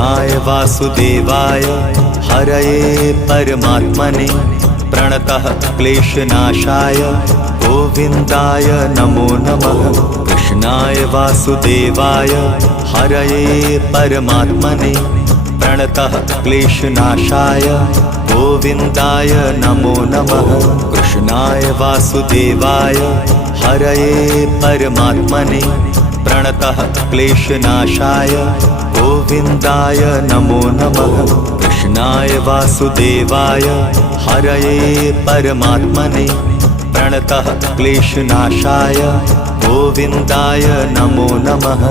कृष्णाय वासुदेवाय हरये परमात्मने प्रणतः क्लेशनाशाय गोविन्दाय नमो नमः। कृष्णाय वासुदेवाय हरये परमात्मने प्रणतः क्लेशनाशाय गोविन्दाय नमो नमः। कृष्णाय वासुदेवाय हरये परमात्मने प्रणतः क्लेशनाशाय गोविन्दाय नमो नमः। कृष्णाय वासुदेवाय हरये परमात्मने प्रणतः क्लेशनाशाय गोविन्दाय नमो नमः।